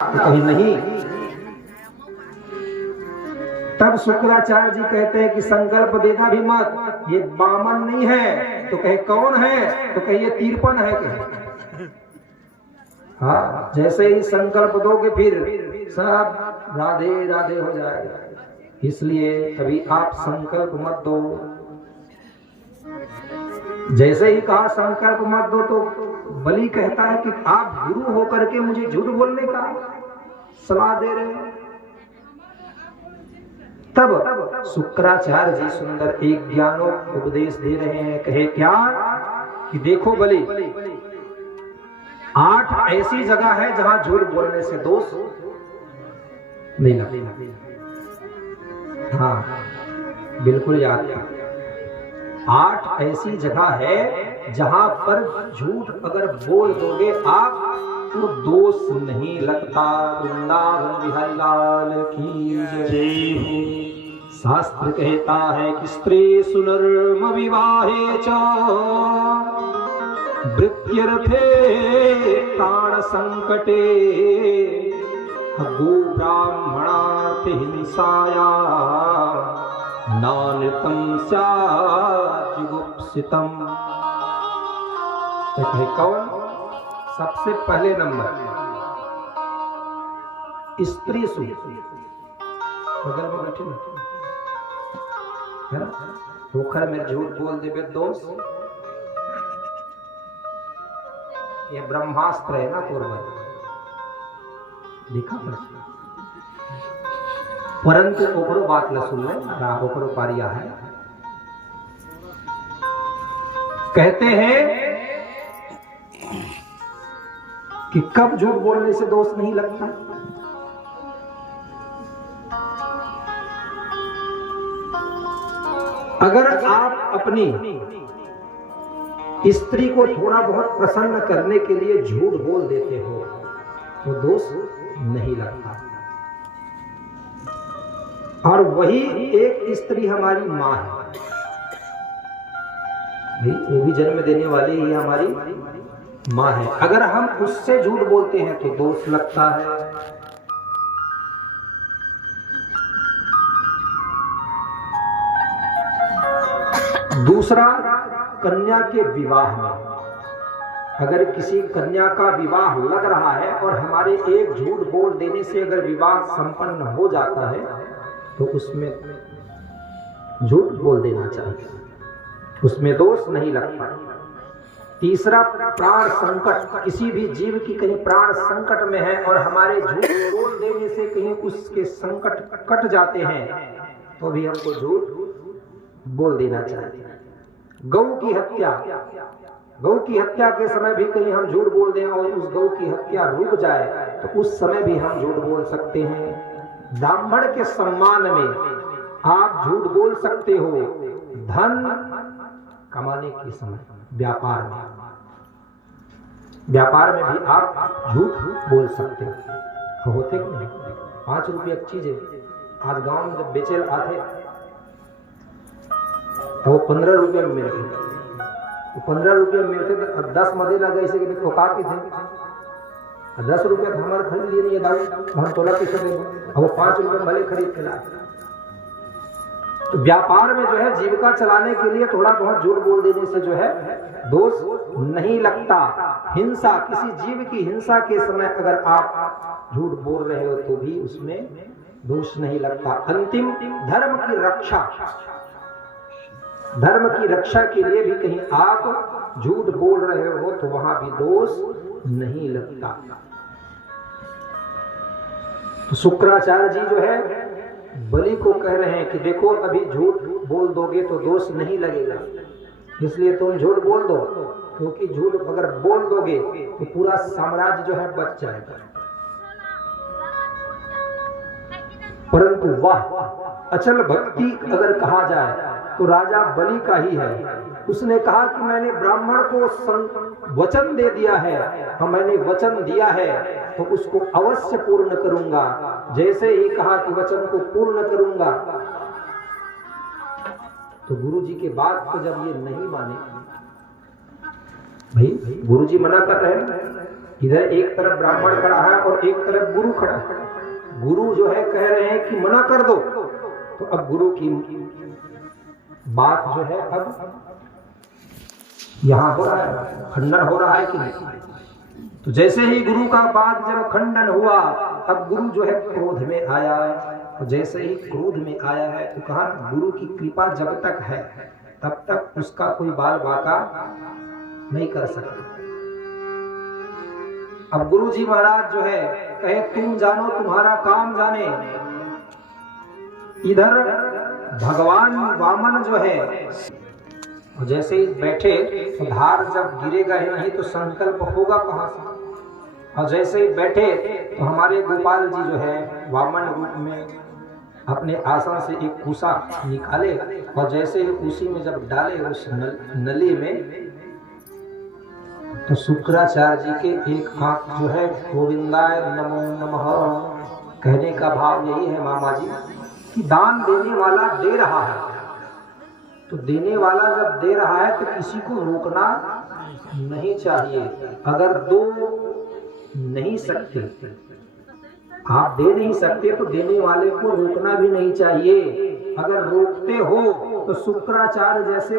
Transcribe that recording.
तो कहीं नहीं। तब शुक्राचार्य जी कहते हैं कि संकल्प देना भी मत, ये बामन नहीं है। तो कहे कौन है? तो कहे ये तिरपन है। कहे हाँ, जैसे ही संकल्प दोगे फिर सब राधे राधे हो जाएगा। इसलिए कभी आप संकल्प मत दो। जैसे ही कहा संकल्प मत दो तो बलि कहता है कि आप गुरु होकर के मुझे झूठ बोलने का सलाह दे रहे हैं। तब शुक्राचार्य जी सुंदर एक ज्ञानोपदेश दे रहे हैं। कहे क्या कि देखो बलि, 8 ऐसी जगह है जहां झूठ बोलने से दोष नहीं लगता। हाँ, बिल्कुल याद किया। 8 ऐसी जगह है जहां पर झूठ अगर बोल दोगे आप तो दोष नहीं लगता। वृंदावन बिहारी लाल की जय। शास्त्र कहता है कि स्त्री सुनर्म विवाहे च वृत्यर्थे प्राण संकटे गो ब्राह्मणार्थ हिंसाया नानृतम स्यात् जुगुप्सितम। तो कहे कौन? सबसे पहले नंबर स्त्री सु बगल में बैठे है ना, पोखर में झूठ बोल देवे दोष। ये ब्रह्मास्त्र है ना पूर्व देखा। परंतु ओकरो बात न सुन ले, ओकरो पारिया है। कहते हैं कि कब झूठ बोलने से दोष नहीं लगता? अगर आप अपनी स्त्री को थोड़ा बहुत प्रसन्न करने के लिए झूठ बोल देते हो तो दोष नहीं लगता। और वही एक स्त्री हमारी माँ है, वो भी जन्म देने वाली ही हमारी माँ है। अगर हम उससे झूठ बोलते हैं तो दोष लगता है। दूसरा, कन्या के विवाह में अगर किसी कन्या का विवाह लग रहा है और हमारे एक झूठ बोल देने से अगर विवाह संपन्न हो जाता है तो उसमें झूठ बोल देना चाहिए, उसमें दोष नहीं लगता। तीसरा, प्राण संकट, किसी भी जीव की कहीं प्राण संकट में है और हमारे झूठ बोल देने से कहीं उसके संकट कट जाते हैं तो भी हमको झूठ बोल देना चाहिए। गौ की हत्या, गौ की हत्या के समय भी कहीं हम झूठ बोल दें और उस गौ की हत्या रुक जाए तो उस समय भी हम झूठ बोल सकते हैं। ब्राह्मण के सम्मान में आप झूठ बोल सकते हो। धन कमाने के समय व्यापार में भी आप झूठ बोल सकते हो। होते कि नहीं? 5 रुपये की चीज है, आज गांव में जब बेचे आते तो वो 15 रुपये में मिलते, तो 15 रुपये में मिलते तो 10 मदे लगे ऐसे कि औकात की थे। 10 रुपये तो हमारे खरीद लिए नहीं दाऊ, हम 16 पैसे दे, अब वो 5 रुपये भले खरीद के लाए। तो व्यापार में जो है जीविका चलाने के लिए थोड़ा बहुत झूठ बोल देने से जो है दोष नहीं लगता। हिंसा, किसी जीव की हिंसा के समय अगर आप झूठ बोल रहे हो तो भी उसमें दोष नहीं लगता। अंतिम, धर्म की रक्षा, धर्म की रक्षा के लिए भी कहीं आप झूठ बोल रहे हो तो वहां भी दोष नहीं लगता। तो शुक्राचार्य जी जो है बलि को कह रहे हैं कि देखो अभी झूठ बोल दोगे तो दोष नहीं लगेगा, इसलिए तुम झूठ बोल दो, क्योंकि झूठ अगर बोल दोगे तो पूरा साम्राज्य जो है बच जाएगा। परंतु वह अचल भक्ति अगर कहा जाए तो राजा बलि का ही है। उसने कहा कि मैंने ब्राह्मण को वचन दे दिया है, हाँ मैंने वचन दिया है तो उसको अवश्य पूर्ण करूंगा। जैसे ही कहा कि वचन को पूर्ण करूंगा तो गुरुजी के बात को जब ये नहीं माने, भाई गुरुजी मना कर रहे हैं इधर एक तरफ ब्राह्मण खड़ा है और एक तरफ गुरु खड़ा है। गुरु जो है कह रहे हैं कि मना कर दो, तो अब गुरु की बात जो है अब यहां हो रहा है, खंडन हो रहा है कि नहीं। तो जैसे ही गुरु का बात जब खंडन हुआ, अब गुरु जो है क्रोध में आया, और जैसे ही क्रोध में आया है तो कहा गुरु की कृपा जब तक है तब तक उसका कोई बाल बाका नहीं कर सकता। अब गुरु जी महाराज जो है कहे तुम जानो तुम्हारा काम जाने। इधर भगवान वामन जो है जैसे ही बैठे तो धार जब गिरेगा ही नहीं तो संकल्प होगा कहां से। और जैसे ही बैठे तो हमारे गोपाल जी जो है वामन रूप में अपने आसन से एक कुसा निकाले और जैसे ही उसी में जब डाले उस नली में, तो शुक्राचार्य जी के एक हाथ जो है गोविंदाय नमो नमः कहने का भाव यही है मामा जी कि दान देने वाला दे रहा है, तो देने वाला जब दे रहा है तो किसी को रोकना नहीं चाहिए। अगर दो नहीं सकते, आप दे नहीं सकते तो देने वाले को रोकना भी नहीं चाहिए। अगर रोकते हो तो शुक्राचार्य जैसे